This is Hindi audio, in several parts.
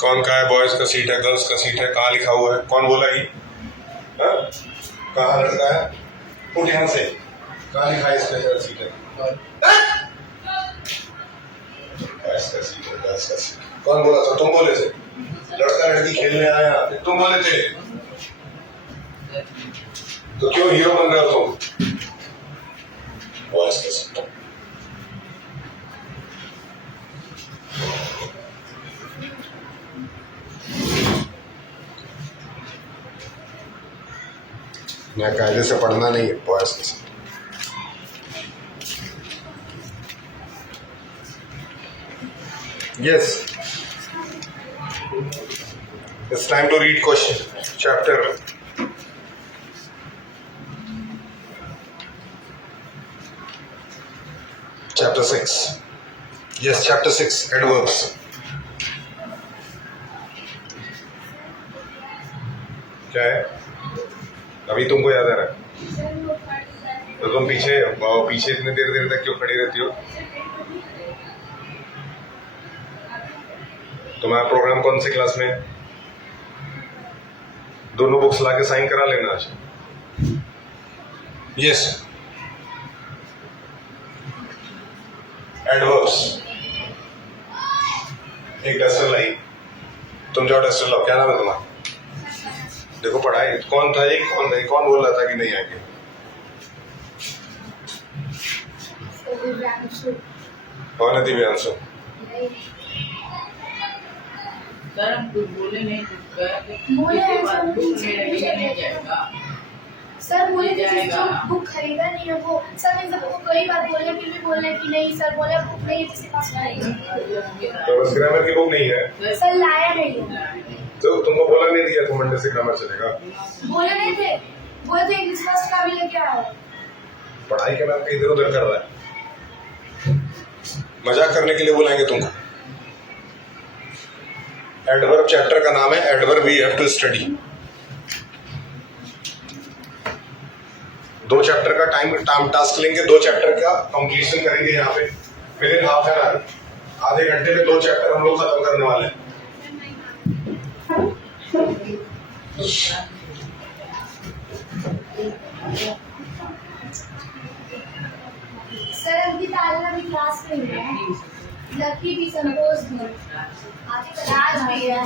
कौन कहा है बॉयज का सीट है, गर्ल्स का सीट है? कहाँ लिखा हुआ है? कौन बोला ये? कहाँ लड़का है? उठ यहाँ से। कहाँ लिखा है इसमें गर्ल्स सीट है? बॉयज का सीट है, गर्ल्स का सीट। कौन बोला था? तुम बोले थे। लड़का लड़की खेलने आए यहाँ पे, तुम बोले थे। तो क्यों हीरो बन रहे हो तुम? बॉयज का सीट। मैं कायदे से पढ़ना नहीं है बॉयज के साथ। Yes, it's time to read question chapter chapter 6. Yes, chapter 6, adverbs. क्या है? अभी तुमको याद आ रहा है? तो तुम पीछे इतने देर तक क्यों खड़ी रहती हो? तुम्हारा प्रोग्राम कौन सी क्लास में है? दोनों बुक्स लाके साइन करा लेना आज। Yes, adverbs. एक डस्टर लाई, तुम जाओ डस्टर लाओ। क्या नाम है तुम्हारा? देखो पढ़ाई कौन था ये, कौन बोल रहा था कि नहीं आएंगे? कौन है दिव्यांशु? सर हम कुछ बोले नहीं, सर बोले जो बुक खरीदा नहीं है वो सर इन सबको कई बार बोले फिर भी बोले कि नहीं सर, बोले बुक नहीं किसी पास नहीं। तो बस ग्रामर की बुक नहीं है सर, लाया नहीं है। तो तुमको बोला नहीं दिया तो मंडे से ग्रामर चलेगा? बोले नहीं थे, बोले थे इंग्लिश फर्स्ट का भी लेके आओ। पढ़ाई के नाम पे इधर उधर कर रहा है, मजाक करने के लिए बुलाएंगे तुमको। एडवर्ब चैप्टर का नाम है adverb we have to study. 2 chapter का टाइम टास्क लेंगे, 2 चैप्टर का कंप्लीशन करेंगे यहाँ पे within half an hour. आधे घंटे में 2 चैप्टर हम लोग खत्म करने वाले हैं। सर अंकिता भी क्लास में है, लकी भी, संतोष भी, राज भी है,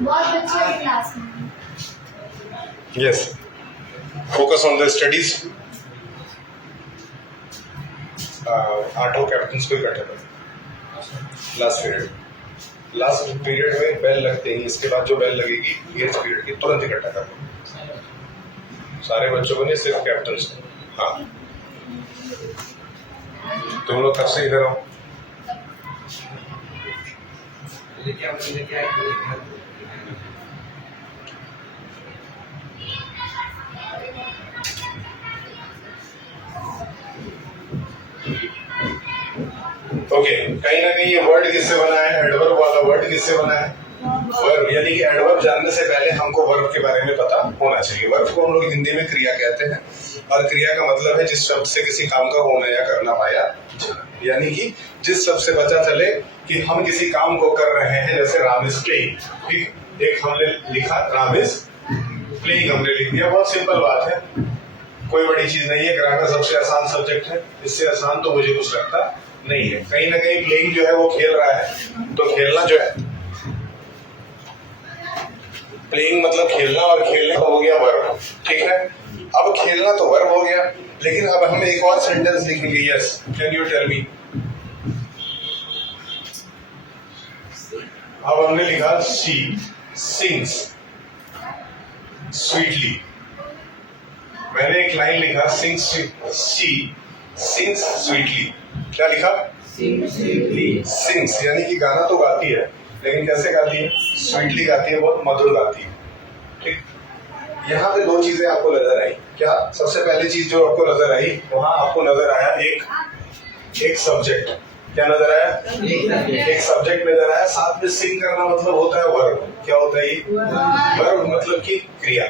बहुत बच्चे हैं क्लास में। Yes, focus on the studies. 8 captains को इकट्ठा करें। लास्ट पीरियड में बेल लगते ही, इसके बाद जो बेल लगेगी 8th पीरियड की, तुरंत इकट्ठा कर लो सारे बच्चों को, नहीं सिर्फ कैप्टन्स को। हाँ, तुम लोग कब से इधर हो? ओके, कहीं ना कहीं ये वर्ड किससे बना है? एडवर्ब वाला वर्ड किससे बना है? वर्ब। यानी कि एडवर्ब जानने से पहले हमको वर्ब के बारे में पता होना चाहिए। वर्ब को हम लोग हिंदी में क्रिया कहते हैं, और क्रिया का मतलब है जिस शब्द से किसी काम का होना या करना पाया जाना। यानी कि जिस शब्द से पता चले कि हम किसी काम को कर रहे हैं, जैसे राम इज प्लेइंग, ठीक, एक हमने लिखा राम इज प्लेइंग, हमने लिख दिया, बहुत सिंपल बात है, कोई बड़ी चीज नहीं है। ग्रामर सबसे आसान सब्जेक्ट है, इससे आसान तो मुझे कुछ लगता नहीं है। कहीं ना कहीं प्लेइंग जो है वो खेल रहा है, तो खेलना जो है, प्लेइंग मतलब खेलना, और खेलने का हो गया वर्ब, ठीक है। अब खेलना तो वर्ब हो गया, लेकिन अब हम एक और सेंटेंस लिखेंगे। Yes, can you tell me? अब हमने लिखा शी सिंग्स स्वीटली। मैंने एक लाइन लिखा शी सिंग्स स्वीटली। क्या लिखा? सिंग्स, यानी कि गाना तो गाती है, लेकिन कैसे गाती है? स्वीटली गाती है, बहुत मधुर गाती है, ठीक। यहाँ पे 2 चीजें आपको नजर आई। क्या? सबसे पहली चीज जो आपको नजर आई, वहां आपको नजर आया एक सब्जेक्ट। क्या नजर आया? एक सब्जेक्ट नजर आया। साथ में सिंग करना मतलब होता है वर्ब। क्या होता है ये? वर्ब मतलब की क्रिया।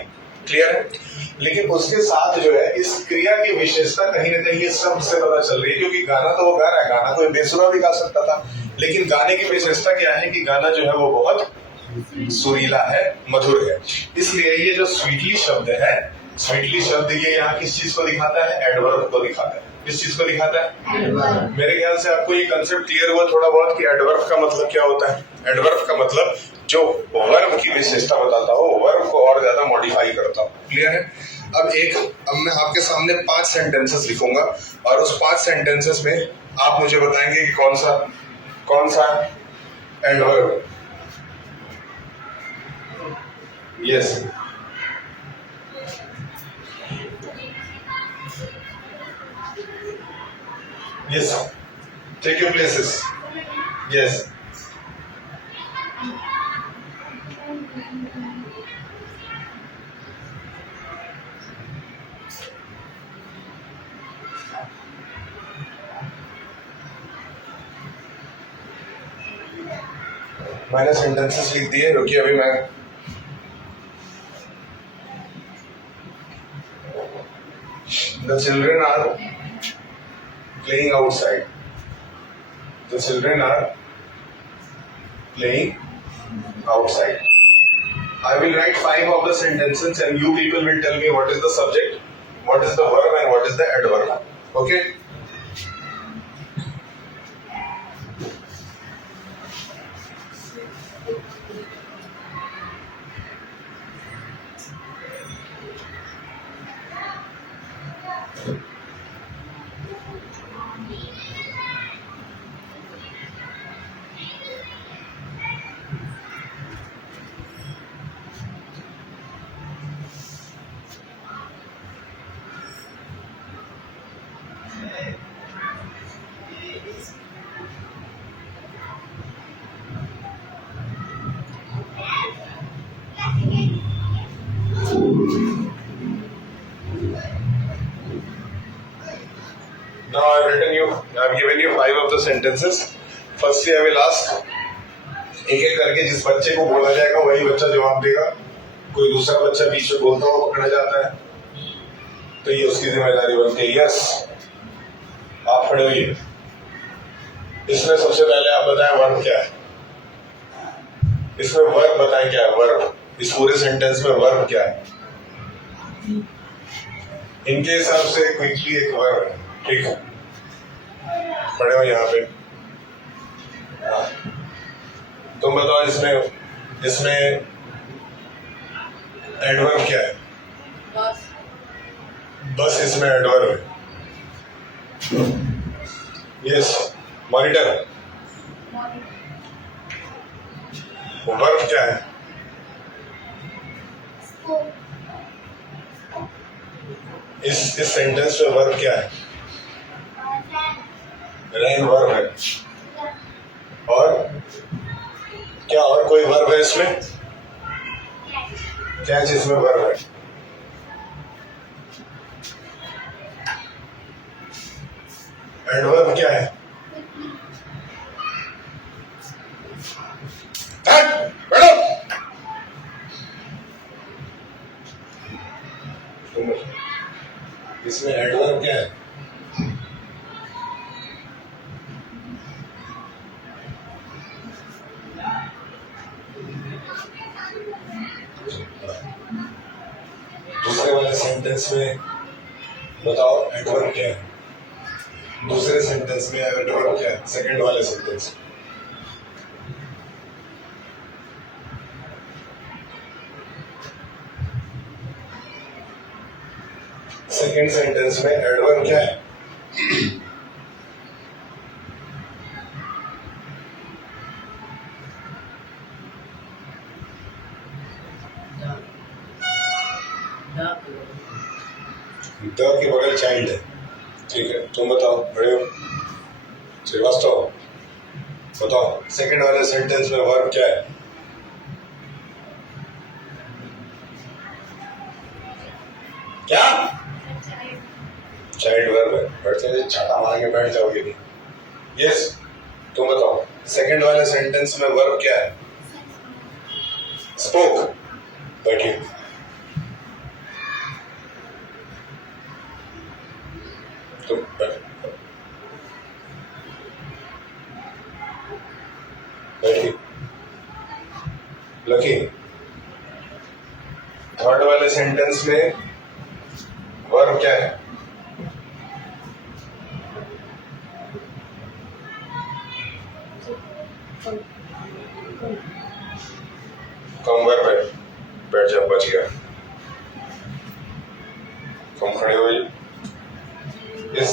क्लियर है? लेकिन उसके साथ जो है इस क्रिया की विशेषता कहीं ना कहीं इस शब्द से पता चल रही है, क्योंकि गाना तो वो गा रहा है, गाना कोई बेसुरा भी गा सकता था, लेकिन गाने की विशेषता क्या है कि गाना जो है वो बहुत सुरीला है, मधुर है। इसलिए ये जो स्वीटली शब्द है, स्वीटली शब्द ये यहाँ किस चीज को दिखाता है? एडवर्ब को दिखाता है। किस चीज को दिखाता है? एडवर्ब। मेरे ख्याल से आपको ये कंसेप्ट क्लियर हुआ थोड़ा बहुत कि एडवर्ब का मतलब क्या होता है। एडवर्ब का मतलब जो वर्ब की विशेषता बताता हो, वर्ब को और ज्यादा मॉडिफाई करता हो। क्लियर है? अब मैं आपके सामने 5 सेंटेंसेस लिखूंगा और उस 5 सेंटेंसेस में आप मुझे बताएंगे कि कौन सा adverb. Yes, yes, take your places. Yes. मैंने सेंटेंसेस लिख दिए, रुकिए अभी मैं The children are playing outside. The children are playing outside. I will write 5 of the sentences and you people will tell me what is the subject, what is the verb and what is the adverb. Okay? Now I've given you 5 of the sentences. Firstly, I will ask, एक करके जिस बच्चे को बोला जाएगा वही बच्चा जवाब देगा। कोई दूसरा बच्चा बीच में बोलता हुआ पकड़ा जाता है तो ये उसकी जिम्मेदारी बनती है। यस, आप खड़े होइए। इसमें सबसे पहले आप बताएं वर्ब क्या है। इसमें वर्ब बताएं क्या है वर्ब। इस पूरे सेंटेंस में वर्ब क्या है? इनके हिसाब से क्विकली एक वर्ब है। ठीक है, खड़े हो यहाँ पे। तुम बताओ इसमें एडवर्ब क्या है? बस इसमें एडवर्ब है। Yes, monitor. वर्ब क्या है? इस सेंटेंस में वर्ब क्या है? रैन वर्ब है। और क्या और कोई वर्ब है इसमें? क्या इसमें वर्ब है? एडवर्ब क्या है? इसमें एडवर्ब क्या है? दूसरे वाले सेंटेंस में बताओ एडवर्ब क्या है? दूसरे सेंटेंस में एडवर्ब क्या है? सेकंड वाले सेंटेंस। सेकंड सेंटेंस में एडवर्ब क्या है? द के बगल चाइल्ड है। ठीक है, तुम बताओ, बड़े हो श्रीवास्तव, बताओ सेकंड वाले सेंटेंस में वर्ब क्या है? क्या? चाइल्ड वर्ब है। बैठते छाता मार के बैठ जाओगे नहीं। यस, तुम बताओ सेकंड वाले सेंटेंस में वर्ब क्या है? स्पोक। बैठिए। लकी, थर्ड वाले सेंटेंस में वर्ब क्या है? कम वर्ब है, बैठ जा, बच गया, तुम खड़े हो। इस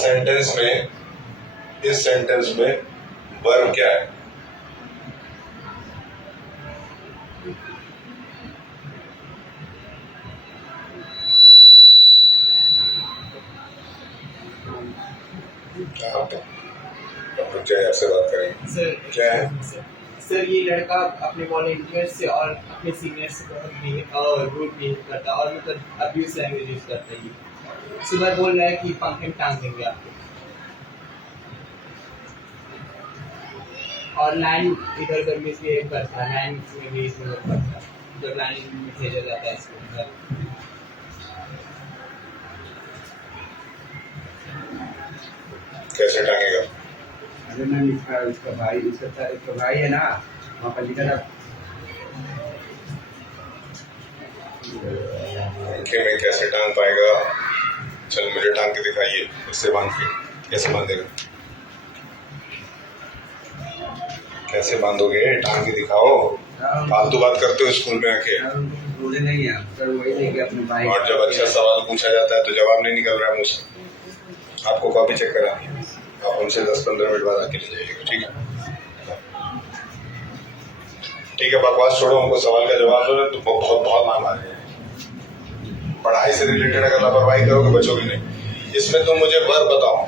सेंटेंस में वर्ब क्या है? क्या आपसे बात करेंगे? सर क्या है? सर ये लड़का अपने वॉलंटियर से और अपने सीनियर से बहुत रूड बिहेव करता है और मतलब अब्यूज लैंग्वेज यूज करता है। ये सुबह बोल रहा है कि पंखे में टांग देंगे आपको, और लाइन इधर उधर मिसबिहेव करता है, लाइन में भी मिसबिहेव करता है जब लाइन में भेजा जाता है इसको घर। कैसे टांगेगा? अरे मैम इसका भाई है ना, वहाँ पर लिखा था पंखे में कैसे टांग पाएगा? चल मुझे टांग के दिखाइए, इससे बांध के। कैसे बांधेगा? कैसे बांधोगे? टांग के दिखाओ। फालतू बात करते हो स्कूल में आके। बोले नहीं है सर, वही लेके अपने भाई। और जब अच्छा सवाल पूछा जाता है तो जवाब नहीं निकल रहा है मुझ से, आपको कॉपी चेक करानी है, आप उनसे 10-15 मिनट बाद आके ले जाइएगा। ठीक है, ठीक है, बकवास छोड़ो, हमको सवाल का जवाब दो। तो बहुत बहुत नाम आ रहे हैं। पढ़ाई से रिलेटेड अगर लापरवाही करोगे बचोगे नहीं। इसमें तुम मुझे वर्ब बताओ।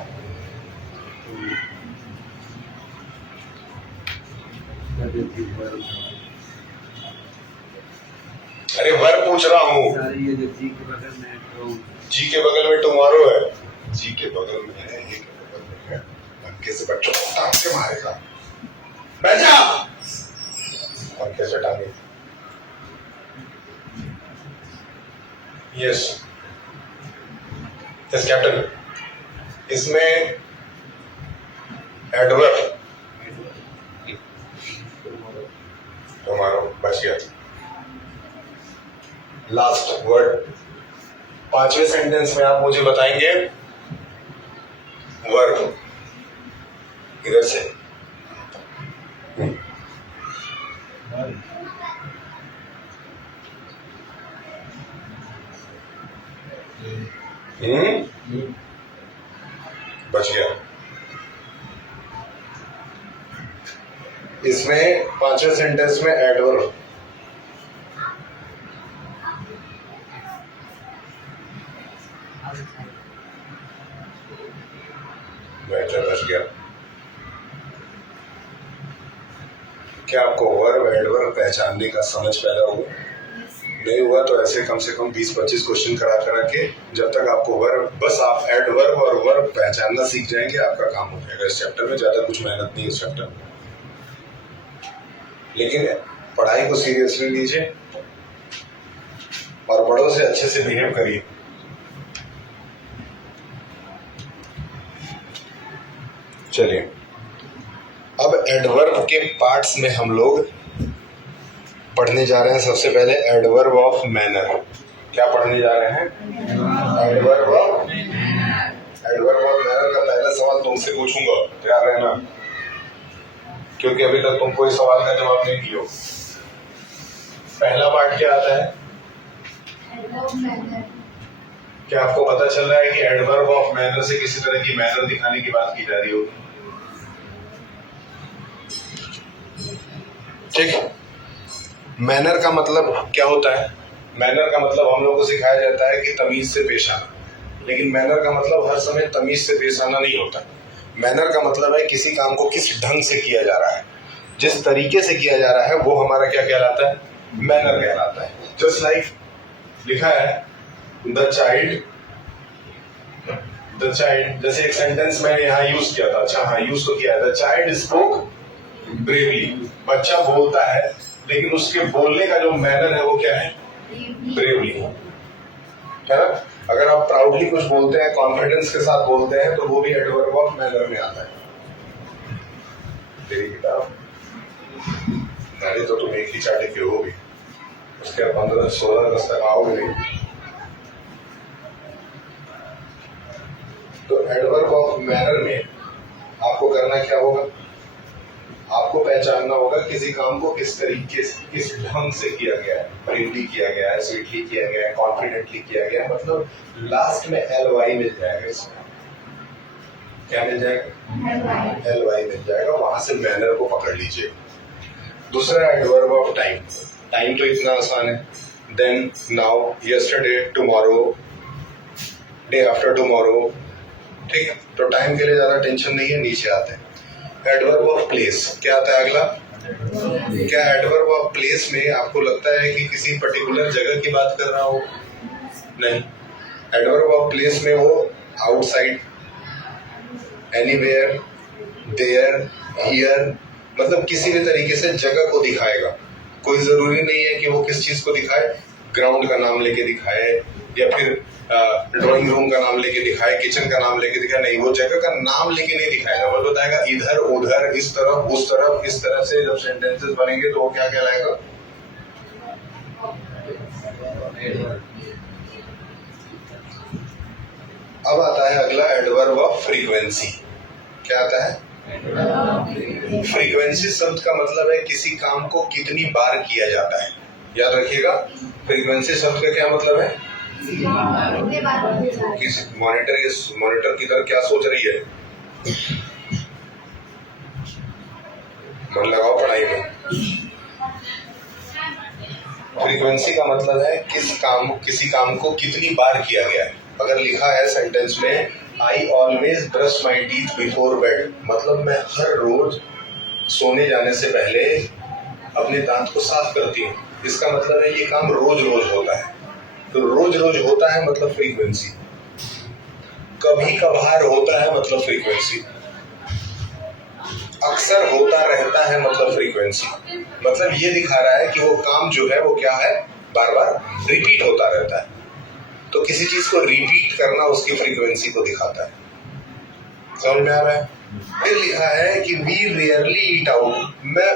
अरे वर्ब पूछ रहा हूँ। ये जो जी के बगल में तो जी के बगल में टुमारो है, जी के बगल में है, ये के बगल में है। पंखे से बच्चों को टांग के मारेगा। बैठ जा। पंखे से टांगे। यस यस कैप्टन, इसमें एडवर्ब टुमारो बच गया। लास्ट वर्ड, पांचवें सेंटेंस में आप मुझे बताएंगे वर्ब इधर से। बच गया। इसमें पांचवें सेंटेंस में एडवर्ब बच गया। क्या आपको वर्ब एडवर्ब पहचानने का समझ पैदा हुआ? नहीं हुआ तो ऐसे कम से कम 20-25 क्वेश्चन करा के जब तक आपको वर्ब, बस आप एडवर्ब और वर्ब पहचानना सीख जाएंगे, आपका काम हो जाएगा। इस चैप्टर में ज्यादा कुछ मेहनत नहीं है इस चैप्टर में, लेकिन पढ़ाई को सीरियसली लीजिए और बड़ों से अच्छे से बिहेव करिए। चलिए, अब एडवर्ब के पार्ट्स में हम लोग पढ़ने जा रहे हैं। सबसे पहले एडवर्ब ऑफ मैनर। क्या पढ़ने जा रहे हैं? एडवर्ब ऑफ मैनर का पहला सवाल तुमसे पूछूंगा, तैयार रहना, क्योंकि अभी तक तुम कोई सवाल का जवाब नहीं दियो। पहला पार्ट क्या आता है? क्या आपको पता चल रहा है कि एडवर्ब ऑफ मैनर से किसी तरह की मैनर दिखाने की बात की जा रही होगी? ठीक है। मैनर का मतलब क्या होता है? मैनर का मतलब हम लोगों को सिखाया जाता है कि तमीज से पेश आना, लेकिन मैनर का मतलब हर समय तमीज से पेश आना नहीं होता। मैनर का मतलब है किसी काम को किस ढंग से किया जा रहा है, जिस तरीके से किया जा रहा है वो हमारा क्या कहलाता है? मैनर कहलाता है। जस्ट लाइक लिखा है द चाइल्ड, जैसे एक सेंटेंस मैंने यहाँ यूज किया था। अच्छा हाँ, यूज तो किया है। The child spoke bravely. बच्चा बोलता है, लेकिन उसके बोलने का जो मैनर है वो क्या है? ब्रेवली है ना। अगर आप प्राउडली कुछ बोलते हैं, कॉन्फिडेंस के साथ बोलते हैं, तो वो भी एडवर्ब ऑफ मैनर में आता है। तेरी किताब, अरे तो तुम एक ही चाटे के हो भी। उसके 15-16 अगस्त तक आओगे नहीं। तो एडवर्ब ऑफ मैनर में आपको करना क्या होगा? आपको पहचानना होगा किसी काम को किस तरीके से, किस ढंग से किया गया है। प्रिंटली किया गया है, स्वीटली किया गया है, कॉन्फिडेंटली किया गया है, मतलब लास्ट में LY मिल जाएगा। इसमें क्या मिल जाएगा? LY मिल जाएगा। वहां से मैनर को पकड़ लीजिए। दूसरा एडवर्ब ऑफ टाइम। टाइम तो इतना आसान है। Then, now, yesterday, tomorrow, day after tomorrow. ठीक है, तो टाइम के लिए ज्यादा टेंशन नहीं है। नीचे आते हैं एडवर्ब ऑफ प्लेस। क्या आता है अगला? क्या एडवर्ब ऑफ प्लेस में आपको लगता है कि किसी पर्टिकुलर जगह की बात कर रहा हो? नहीं। एडवर्ब ऑफ प्लेस में वो आउटसाइड, एनीवेयर, देयर, हियर, मतलब किसी भी तरीके से जगह को दिखाएगा। कोई जरूरी नहीं है कि वो किस चीज को दिखाए, ग्राउंड का नाम लेके दिखाए या फिर ड्राइंग रूम का नाम लेके दिखाए, किचन का नाम लेके दिखाए। नहीं, वो जगह का नाम लेके नहीं दिखाएगा। वो बताएगा इधर, उधर, इस तरफ, उस तरफ। इस तरह से जब सेंटेंसेस बनेंगे तो वो क्या कहलाएगा? अब आता है अगला एडवर्ब ऑफ फ्रीक्वेंसी। क्या आता है? फ्रीक्वेंसी शब्द का मतलब है किसी काम को कितनी बार किया जाता है। याद रखिएगा, फ्रीक्वेंसी शब्द का क्या मतलब है? किसी मॉनिटर की तरह क्या सोच रही है? मन लगाओ पढ़ाई में। फ्रीक्वेंसी का मतलब है किसी काम को कितनी बार किया गया है। अगर लिखा है सेंटेंस में I always brush my teeth before bed, मतलब मैं हर रोज सोने जाने से पहले अपने दांत को साफ करती हूँ। इसका मतलब है ये काम रोज रोज होता है। तो रोज रोज होता है मतलब फ्रीक्वेंसी। कभी कभार होता है मतलब फ्रीक्वेंसी। अक्सर होता रहता है मतलब फ्रीक्वेंसी। मतलब ये दिखा रहा है कि वो काम जो है वो क्या है, बार बार रिपीट होता रहता है। तो किसी चीज को रिपीट करना उसकी फ्रीक्वेंसी को दिखाता है। समझ में आ रहा है? फिर लिखा है कि वी रेयरली ईट आउट, मैं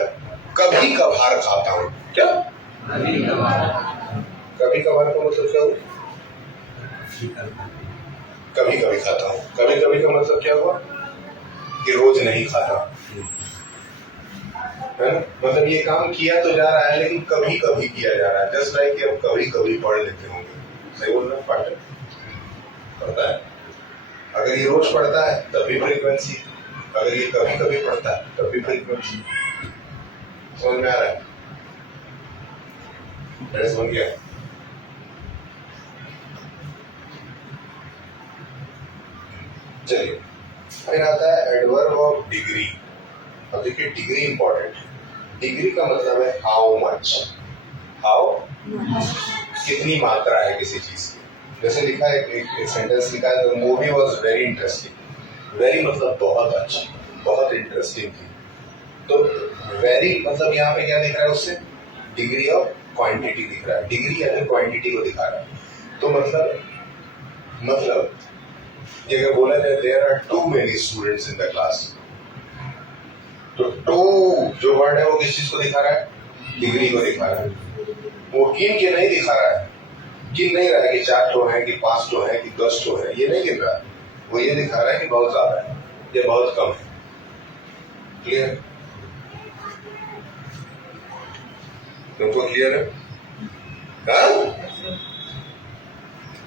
कभी कभार खाता हूँ। क्या? कभी कभार का मतलब क्या हुआ? कभी कभी खाता हूँ। कभी कभी का मतलब क्या हुआ? कि रोज नहीं खाता है। मतलब ये काम किया तो जा रहा है लेकिन कभी कभी किया जा रहा है। जस्ट लाइक कि अब कभी कभी पढ़ लेते होंगे। सही बोल रहा है? पाठ पढ़ता है। अगर ये रोज पढ़ता है तब भी फ्रीक्वेंसी, अगर ये कभी कभी पढ़ता है तब भी फ्रीक्वेंसी। समझ में आ रहा है? ड्रेस बन गया। चलिए, फिर आता है एडवर्ब ऑफ डिग्री। अब देखिए, डिग्री इंपॉर्टेंट है। डिग्री का मतलब है हाउ मच। हाउ, कितनी मात्रा है किसी चीज की। जैसे लिखा है, एक सेंटेंस लिखा है, the movie was very interesting. Very मतलब बहुत अच्छी, बहुत इंटरेस्टिंग थी। तो वेरी मतलब यहाँ पे क्या दिख रहा है? उससे डिग्री ऑफ क्वांटिटी दिख रहा है। डिग्री या फिर क्वांटिटी को दिखा रहा है। तो मतलब ये अगर बोला जाए there are too many students in the class, तो टू जो वर्ड है वो किस चीज को दिखा रहा है? डिग्री को दिखा रहा है। वो गिन के नहीं दिखा रहा है। गिन नहीं रहा है कि 4 ठो है कि 5 ठो है कि 10 ठो है, ये नहीं गिन रहा है। वो ये दिखा रहा है कि बहुत ज्यादा है, ये बहुत कम है। क्लियर? तुमको क्लियर है?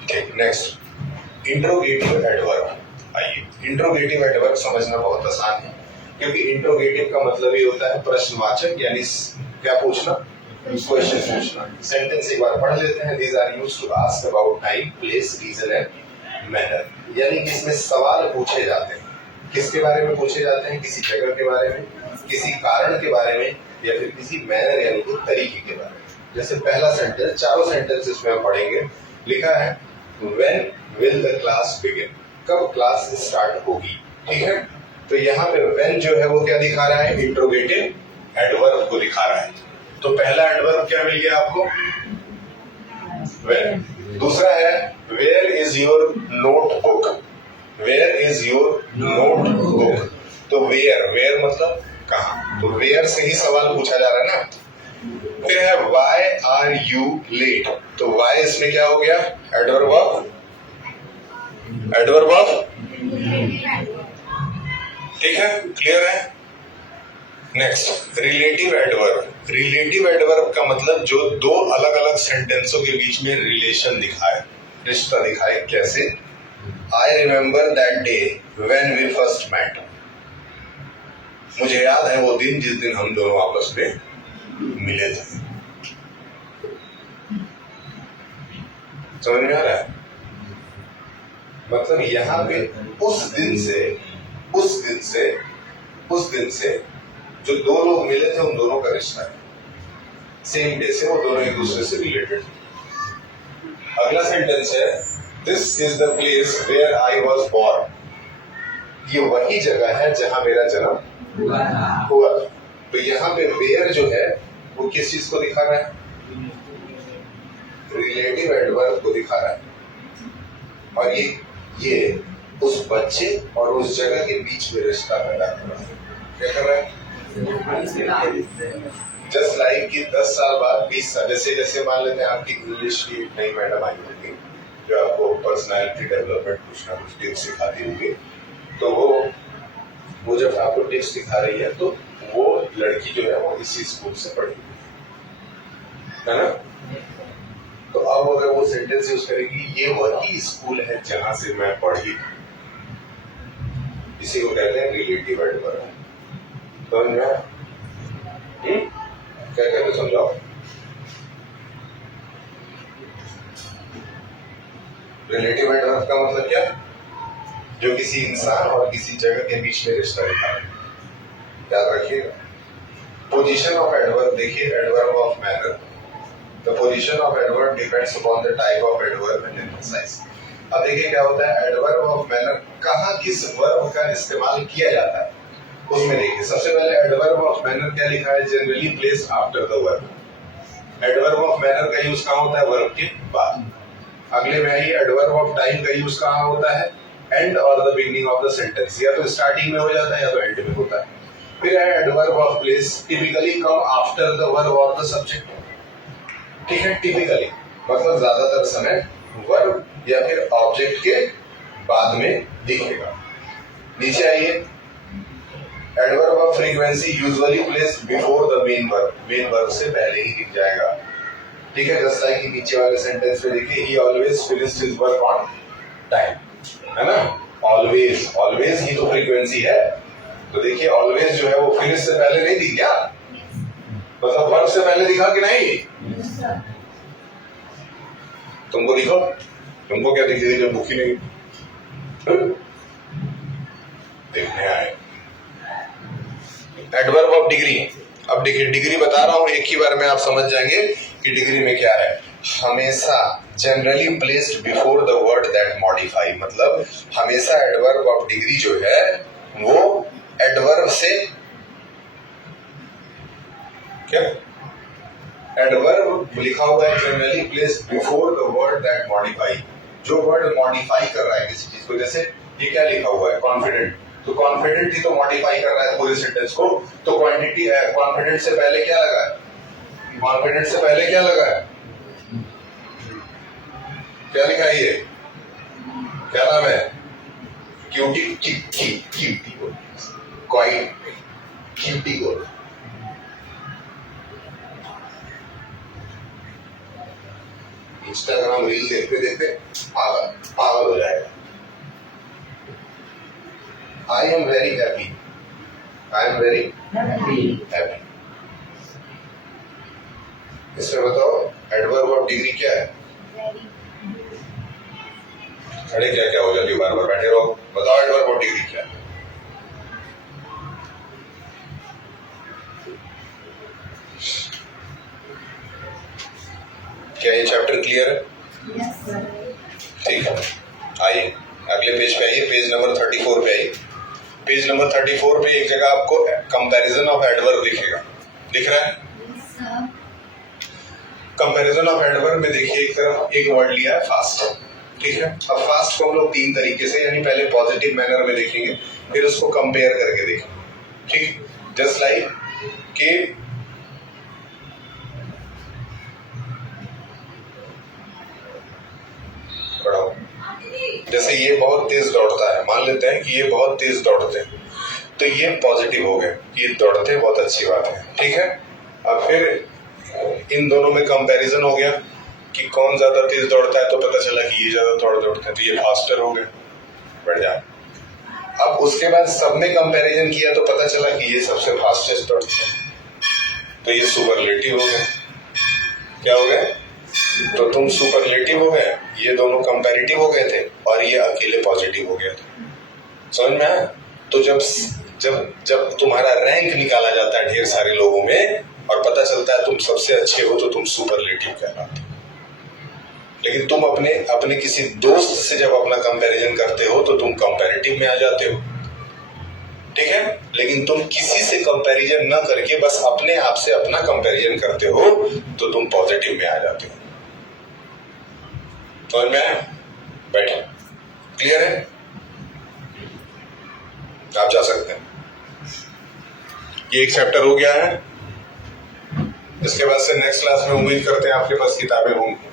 ठीक, नेक्स्ट इंट्रोगेटिव एडवर्ब। आइए, इंट्रोगेटिव एडवर्ब समझना बहुत आसान है, क्योंकि इंट्रोगेटिव का मतलब ये होता है प्रश्नवाचक, यानी क्या पूछना? क्वेश्चन पूछना। सेंटेंस एक बार पढ़ लेते हैं। These are used to ask about time, place, reason and manner. यानी कि इसमें सवाल पूछे जाते हैं। किसके बारे में पूछे जाते हैं? किसी जगह के बारे में, किसी कारण के बारे में, या फिर किसी मैनर यानी कि तरीके के बारे में। जैसे पहला सेंटेंस, चारों सेंटेंसेस में हम पढ़ेंगे। लिखा है when will the class begin, कब क्लास स्टार्ट होगी। ठीक है, तो यहाँ पे व्हेन जो है वो क्या दिखा रहा है? इंट्रोगेटिव एडवर्ब को दिखा रहा है। तो पहला एडवर्ब क्या मिल गया आपको? व्हेन। दूसरा है where is your notebook. Where is your notebook. तो वेयर, वेयर मतलब कहाँ। तो वेयर से ही सवाल पूछा जा रहा है ना। फिर है वाई आर यू लेट, तो वाई इसमें क्या हो गया? एडवर्ब ऑफ ठीक है, क्लियर है? Next relative adverb. Relative adverb का मतलब जो दो अलग अलग सेंटेंसों के बीच में रिलेशन दिखाए, रिश्ता दिखाए। कैसे? I remember that day when we first met, मुझे याद है वो दिन जिस दिन हम दोनों आपस में मिले थे। समझ में आ रहा है? मतलब यहां पे उस दिन से जो दो लोग मिले थे उन दोनों का रिश्ता है, सेम डे से वो दोनों एक दूसरे से रिलेटेड। अगला सेंटेंस है this is the place where I was born, ये वही जगह है जहां मेरा जन्म हुआ था। तो यहाँ पे वेयर जो है वो किस चीज को दिखा रहा है? रिलेटिव एडवर्ब को दिखा रहा है। और ये उस बच्चे और उस जगह के बीच में रिश्ता पैदा कर रहा है। क्या कर रहा है? जस्ट लाइक कि 10 साल बाद 20 साल, जैसे मान लेते हैं आपकी इंग्लिश की नई मैडम आई होगी जो आपको पर्सनालिटी डेवलपमेंट कुछ ना कुछ टिप्स सिखाती होगी, तो वो जब आपको टिप्स सिखा रही है तो वो लड़की जो है वो इसी स्कूल से पढ़ी है ना। तो अब अगर वो सेंटेंस यूज करेगी ये वही स्कूल है जहां से मैं पढ़ी, इसी को कहते हैं रिलेटिव एडवर्ब। समझ में? क्या कहते समझाओ? रिलेटिव एडवर्ब का मतलब क्या? जो किसी इंसान और किसी जगह के बीच में रिश्ता दिखाए। याद रखिएगा। पोजीशन ऑफ एडवर्ब देखिए, adverb of manner. The position of adverb depends upon the type of adverb and emphasize. अब देखिए क्या होता है, एडवर्ब ऑफ मैनर कहाँ किस वर्ब का इस्तेमाल किया जाता है उसमें देखिए। सबसे पहले एडवर्ब ऑफ मैनर क्या लिखा है? Generally place after the verb. Adverb of manner का यूज कहाँ होता है? वर्ब के बाद। अगले में आइए, एडवर्ब ऑफ टाइम का यूज कहाँ होता है? एंड और the beginning of the sentence, या तो स्टार्टिंग में हो जाता है या तो एंड में होता है। फिर है adverb of place, typically come after the verb और द सब्जेक्ट। ठीक है, टिपिकली मतलब ज्यादातर समय वर्ब या फिर ऑब्जेक्ट के बाद में दिखेगा। नीचे आइए, adverb of frequency usually placed before the main verb, main verb से पहले ही दिख जाएगा। ठीक है, जैसा कि नीचे वाले सेंटेंस में देखिए, ही always finished his work on time, है ना। ऑलवेज, ऑलवेज ही तो फ्रीक्वेंसी है, तो देखिए ऑलवेज जो है वो फिनिश से पहले नहीं दिख गया, मतलब वर्ब से पहले दिखा कि नहीं? तुमको दिखो, तुमको क्या दिखेगी जब भूखी नहीं? देखने आए। एडवर्ब ऑफ डिग्री, अब देखिए डिग्री बता रहा हूं एक ही बार में आप समझ जाएंगे कि डिग्री में क्या है। हमेशा generally placed before the word that modify, मतलब हमेशा एडवर्ब ऑफ डिग्री जो है वो एडवर्ब से क्या, एडवर्ब लिखा हुआ है generally placed before the word that modify, जो वर्ड मॉडिफाई कर रहा है किसी चीज को। जैसे ये क्या लिखा हुआ है? कॉन्फिडेंट, तो कॉन्फिडेंट ही तो मॉडिफाई कर रहा है पूरे सेंटेंस को। तो क्वांटिटी है, कॉन्फिडेंट से पहले क्या लगा है? कॉन्फिडेंट से पहले क्या लगा है? क्या लिखा है? ये क्या नाम है? क्यूटी, क्यूटी को, क्वाइट क्यूटी को। इंस्टाग्राम रील देखते देखते पागल हो जाएगा। I am very happy. I am very happy. इसमें बताओ एडवर्ब ऑफ डिग्री क्या है? खड़े क्या हो जाती है, बार बार बैठे रहो। बताओ एडवर्ब ऑफ डिग्री क्या है? क्या ये चैप्टर क्लियर है? ठीक है, आइए अगले पेज पे आइए, पेज नंबर 34 पे आइए। पेज नंबर 34 पे एक जगह आपको कंपैरिजन ऑफ एडवर्ब दिखेगा, दिख रहा है? कंपैरिजन ऑफ एडवर्ब में देखिए एक तरफ एक वर्ड लिया है फास्ट, ठीक है। अब फास्ट को हम लोग 3 तरीके से, यानी पहले पॉजिटिव मैनर में देखेंगे, फिर उसको कंपेयर करके देखेंगे, ठीक। जस्ट लाइक के जैसे ये बहुत तेज दौड़ता है, मान लेते हैं कि ये बहुत तेज दौड़ते हैं, तो ये पॉजिटिव हो गए, ये दौड़ते हैं, बहुत अच्छी बात है, ठीक है। अब फिर इन दोनों में कंपैरिजन हो गया कि कौन ज्यादा तेज दौड़ता है, तो पता चला कि ये ज्यादा दौड़ते हैं, तो ये फास्टर हो गए, बढ़िया। अब उसके बाद सब में कंपैरिजन किया तो पता चला कि ये सबसे फास्टेस्ट दौड़ते हैं, तो ये सुपरलेटिव हो गए। क्या हो गए? तो तुम सुपरलेटिव हो गए, ये दोनों कंपैरेटिव हो गए थे और ये अकेले पॉजिटिव हो गए थे। समझ में आया? तो जब जब जब तुम्हारा रैंक निकाला जाता है ढेर सारे लोगों में और पता चलता है तुम सबसे अच्छे हो, तो तुम सुपरलेटिव कहलाते हो। लेकिन तुम अपने किसी दोस्त से जब अपना कंपैरिजन करते हो तो तुम कंपैरेटिव में आ जाते हो, ठीक है। लेकिन तुम किसी से कंपैरिजन ना करके बस अपने आप से अपना कंपैरिजन करते हो तो तुम पॉजिटिव में आ जाते हो। समझ में आया? बैठे, क्लियर है? आप जा सकते हैं। ये एक चैप्टर हो गया है। इसके बाद से नेक्स्ट क्लास में उम्मीद करते हैं आपके पास किताबें होंगी।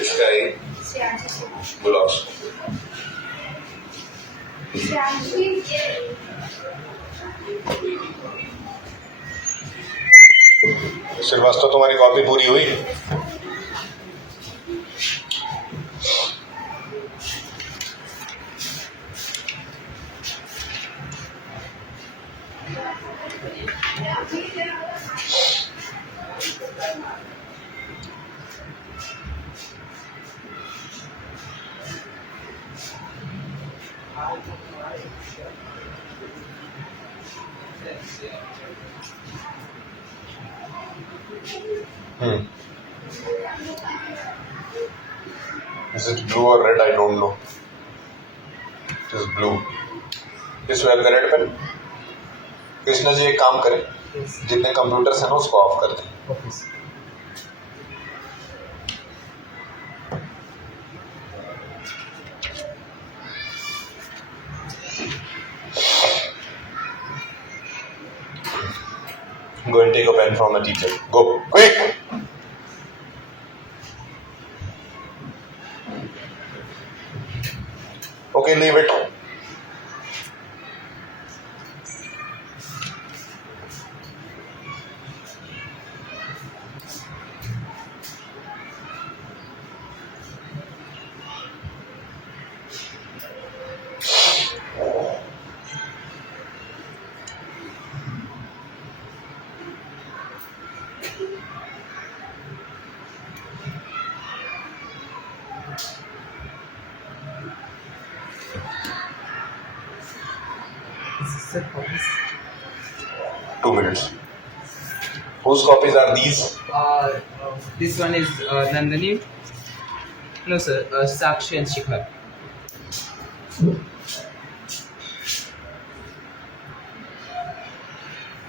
इसका ही बुलाओ। श्रीवास्तव, तुम्हारी कॉपी पूरी हुई? Is it blue or red? I don't know. It is blue. This where the red pen? Krishna ji एक काम करें, जितने कंप्यूटर्स हैं ना उसको ऑफ कर दें। Go and take a pen from a teacher. Go, quick! Okay, leave it. Sir, copies. 2 minutes. Whose copies are these? This one is Nandini. No, sir. Sakshi and Shikhar.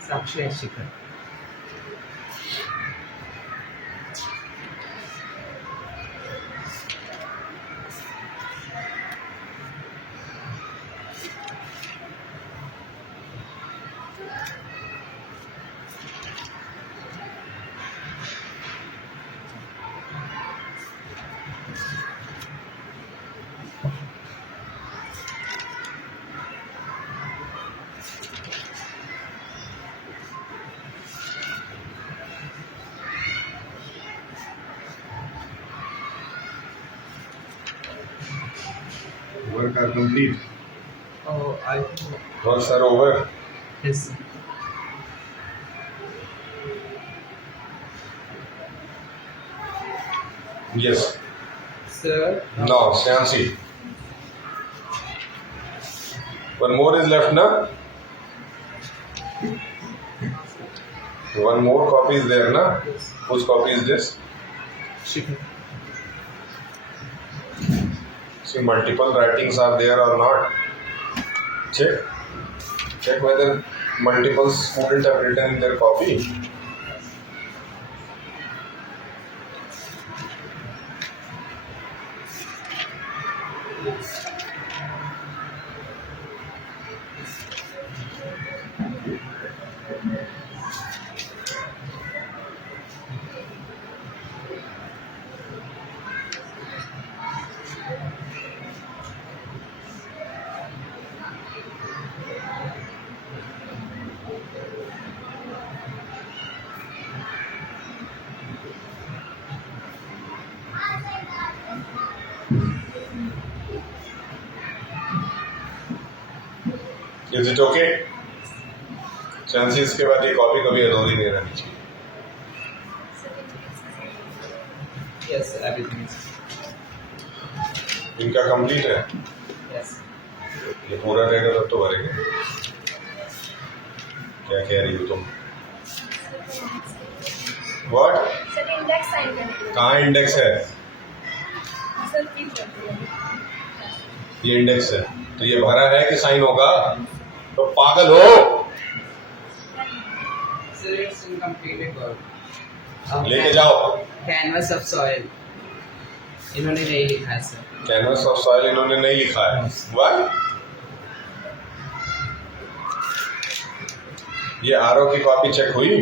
Sakshi and Shikhar. Work are complete. Oh, I think. Works are over. Yes, sir. Yes. Sir. No, Shansi. One more is left, na? One more copy is there, na? Yes. Whose copy is this? Shikhar. See, multiple writings are there or not. Check. Check whether multiple students have written in their copy. Is it okay? Chancy इसके बाद ये कॉपी कभी अधूरी नहीं रहनी चाहिए। Yes, everything is. इनका कंप्लीट है, Yes. ये पूरा रहेगा तब तो भरेंगे। क्या कह रही हो तुम? व्हाट? सर इंडेक्स साइन करना कहाँ इंडेक्स है? सर फिल करते हैं ये इंडेक्स है तो ये भरा है कि साइन होगा? तो पागल हो, Sir, it's incomplete work. लेके जाओ। Canvas of soil. इन्होंने नहीं लिखा है सर। कैनवस ऑफ सॉइल इन्होंने नहीं लिखा है। व्हाट? ये आरओ की कॉपी चेक हुई?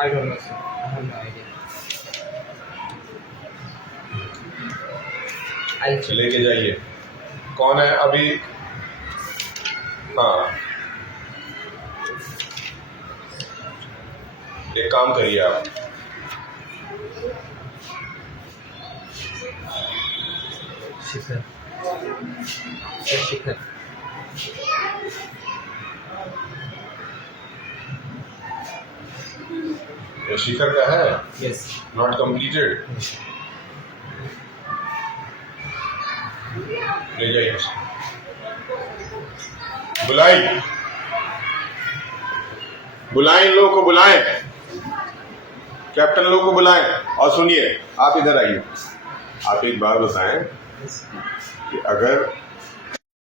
I don't know sir. I have no idea. I'll check. लेके जाइए। कौन है अभी? हाँ, एक काम करिए आप, शिखर। सर शिखर। ये शिखर का है, Yes. Not completed. ले जाइए उसे। बुलाएं इन लोगों को, बुलाएं, कैप्टन लोगों को बुलाएं। और सुनिए, आप इधर आइए। आप एक बात बताएं कि अगर